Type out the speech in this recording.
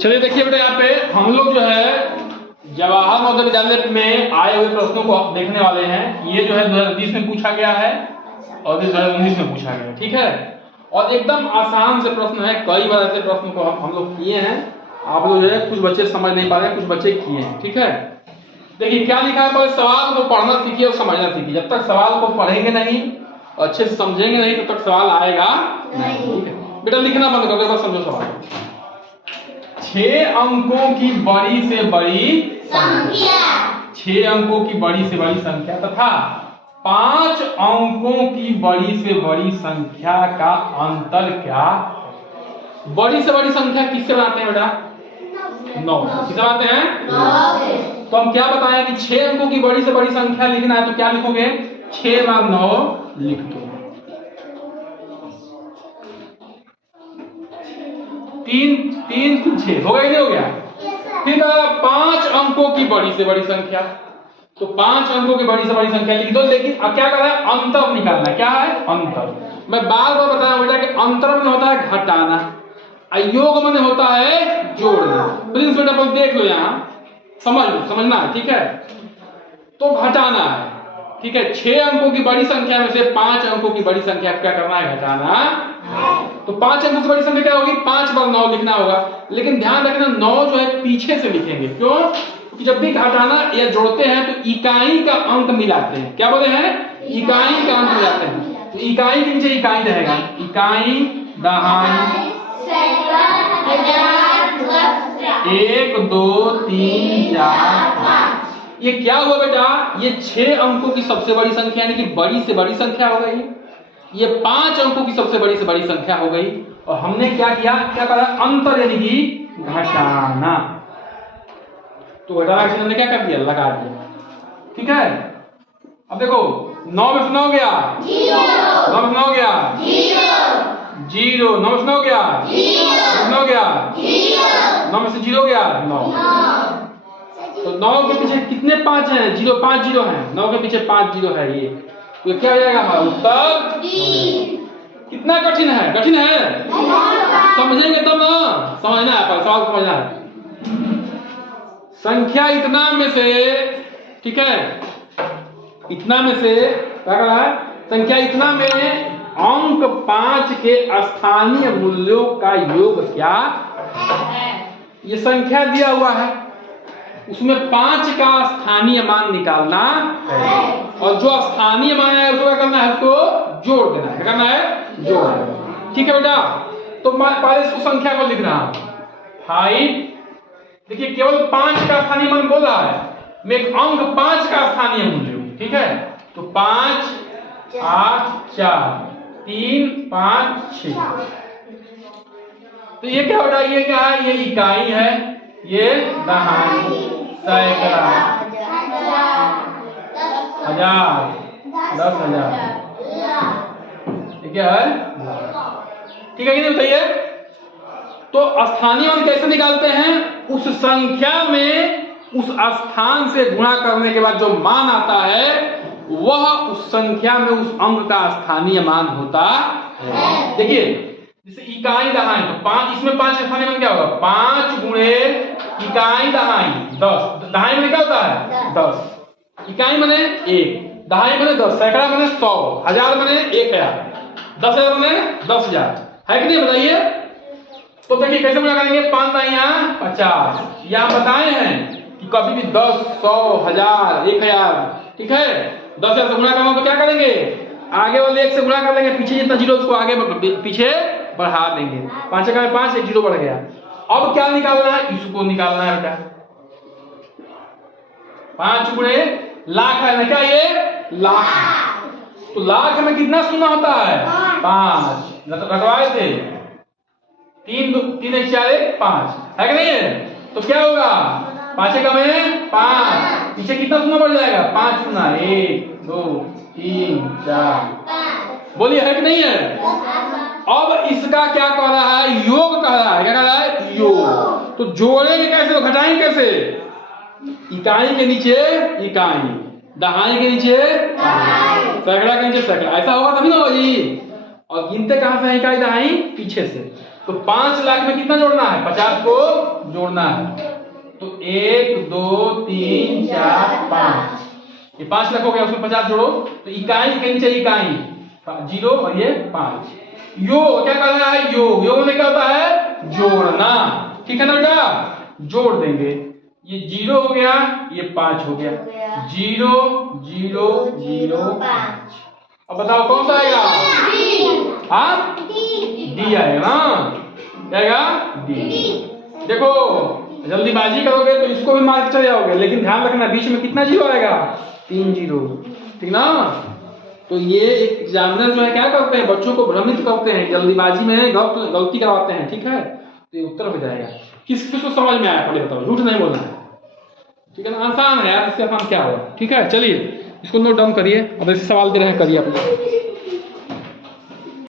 चलिए देखिए बेटा, यहाँ पे हम लोग जो है जवाहर नवोदय विद्यालय में आए हुए प्रश्नों को देखने वाले हैं। ये जो है 2020 में पूछा गया है और 2019 में पूछा गया है, ठीक है। और एकदम आसान से प्रश्न है, कई बार ऐसे प्रश्न को हम लोग किए हैं। आप लोग जो है कुछ बच्चे समझ नहीं पा रहे हैं, कुछ बच्चे किए हैं, ठीक है। देखिए क्या लिखा है, पहले सवाल को पढ़ना सीखिए और समझना सीखिए। जब तक सवाल को पढ़ेंगे नहीं, अच्छे से समझेंगे नहीं, तब तक सवाल आएगा नहीं, ठीक है। बेटा लिखना बंद कर दो, बस समझो सवाल। 6 अंकों की बड़ी से बड़ी संख्या, 6 अंकों की बड़ी से बड़ी संख्या तथा 5 अंकों की बड़ी से बड़ी संख्या का अंतर क्या? बड़ी से बड़ी संख्या किससे बनाते हैं बेटा? 9 किससे बनाते हैं? 9 से। तो हम क्या बताएं कि 6 अंकों की बड़ी से बड़ी संख्या लिखना है तो क्या लिखोगे? 6 बार 9 लिख दो। 3 6 हो गया, नहीं हो गया? फिर 5 अंकों की बड़ी से बड़ी संख्या, तो 5 अंकों की बड़ी से बड़ी संख्या लिख दो। लेकिन अब क्या करना है? अंतर निकालना है। क्या है? अंतर। मैं बार बार बताया बेटा कि अंतर में होता है घटाना, योग में होता है जोड़ना। प्लीज बेटा बस देख लो, यहाँ समझना है, ठीक है। तो घटाना है, ठीक है। 6 अंकों की बड़ी संख्या में से 5 अंकों की बड़ी संख्या क्या करना है? घटाना। तो 5 अंकों से बड़ी संख्या क्या होगी? 5 बार 9 लिखना होगा। लेकिन ध्यान रखना 9 जो है पीछे से लिखेंगे। क्यों? क्योंकि जब भी घटाना या जोड़ते हैं तो इकाई का अंक मिलाते हैं। क्या बोले हैं? इकाई का अंक मिलाते हैं। तो इकाई के नीचे इकाई रहेगा, इकाई, दहाई, 1 2 3 4 5। ये क्या हुआ बेटा? ये 6 अंकों की सबसे बड़ी संख्या यानी कि बड़ी से बड़ी संख्या हो गई। ये 5 अंकों की सबसे बड़ी से बड़ी संख्या हो गई। और हमने क्या किया? क्या करा? अंतर यानी कि घटाना। तो घटाना के हमने क्या कर दिया? लगा दिया, ठीक है। अब देखो 9 में से 9 गया 0, 9 में से 9 गया 0, 9 में से 9 गया 9 गया 9 में से 0 गया 9। तो 9 के पीछे कितने 5 हैं? 0 5 0 हैं। 9 के पीछे 5 0 है। ये तो क्या हो जाएगा हमारा उत्तर? कितना कठिन है? कठिन है? समझेंगे तब ना, समझना है, पर सवाल समझना है। संख्या इतना में से, ठीक है, इतना में से क्या कह रहा है? संख्या इतना में अंक 5 के स्थानीय मूल्यों का योग क्या है? ये संख्या दिया हुआ है, उसमें 5 का स्थानीय मान निकालना है। और जो स्थानीय मान है उसको क्या करना है? उसको जोड़ देना है। क्या करना है? जोड़ देना। ठीक है बेटा। तो पहले इस संख्या को लिख रहा हूं 5। देखिए केवल 5 का स्थानीय मान बोल रहा है, मैं एक अंक 5 का स्थानीय मूल्य, ठीक है। तो 5 8 4 3 5 6। तो ये क्या बेटा? ये क्या है? ये इकाई है, ये दहाई, सैकड़ा, 1000, 10,000, ये क्या है? ठीक है कि नहीं? बताइए। तो स्थानीय मान कैसे निकालते हैं? उस संख्या में उस स्थान से गुणा करने के बाद जो मान आता है वह उस संख्या में उस अंक का स्थानीय मान होता है। देखिए जैसे इकाई दहाई, तो 5, इसमें 5 का स्थानीय मान क्या होगा? 5 गुणे इकाई दहाई 10। दहाई में क्या होता है? 10। इकाई माने 1, दहाई माने 10, सैकड़ा माने 100, 1000 माने 1000, 10,000 माने 10,000, है कि नहीं? बताइए। तो देखिए कैसे गुणा करेंगे? 5 दाइयां 50। यहां बताए हैं कि कभी भी 10 100 1000 1000, ठीक है। 10,000 से गुणा करना तो क्या करेंगे? आगे वाले 1 से गुणा कर लेंगे, पीछे जितना जीरो उसको आगे पीछे बढ़ा देंगे। 5 का 5, 1 जीरो बढ़ गया। अब क्या निकालना है? इसको निकालना है बेटा। 5 गुणे लाख है ना? क्या ये? लाख। तो लाख में कितना शून्य होता है? 5। रटवाए थे 3 3 1 4 1 5, है कि नहीं है? तो क्या होगा? 5 का में 5, पीछे कितना शून्य बढ़ जाएगा? 5 शून्य, 1 2 3 4। बोलिए है कि नहीं है? अब इसका क्या कह रहा है? योग कह रहा है। क्या कह रहा है? योग। तो जोड़ेंगे कैसे? तो घटाएंगे कैसे? इकाई के नीचे इकाई, दहाई के नीचे सैकड़ा के नीचे सैकड़ा। ऐसा होगा तभी ना होगा जी। और गिनते कहां से? इकाई दहाई पीछे से। तो 5 लाख में कितना जोड़ना है? 50 को जोड़ना है। तो 1 2 3 4 5, ये 5 लाख हो गया, उसमें 50 जोड़ो। तो इकाई के नीचे इकाई 0 और ये 5। योग क्या कर रहा है? योग, योग में क्या होता है? जोड़ना। ठीक है ना बेटा? जोड़ देंगे, ये 0 हो गया, ये 5 हो गया, 0 0 0 5। अब बताओ कौन सा आएगा? हाँ, डी आएगा ना, आएगा डी। देखो जल्दीबाजी करोगे तो इसको भी मार्क चले जाओगे, लेकिन ध्यान रखना बीच में कितना 0 आएगा? 3 0। ठीक ना? तो ये एग्जामिनर जो है क्या करते हैं? बच्चों को भ्रमित करते हैं, जल्दीबाजी में गलती करवाते हैं। ठीक है, तो ये उत्तर हो जाएगा। किसको समझ में आया पहले बताओ, झूठ नहीं बोलना है। ठीक है ना? आसान है यार, इससे आसान क्या होगा। ठीक है, चलिए इसको नोट डाउन करिए। अब ऐसे सवाल दे रहे हैं, करिए अपने।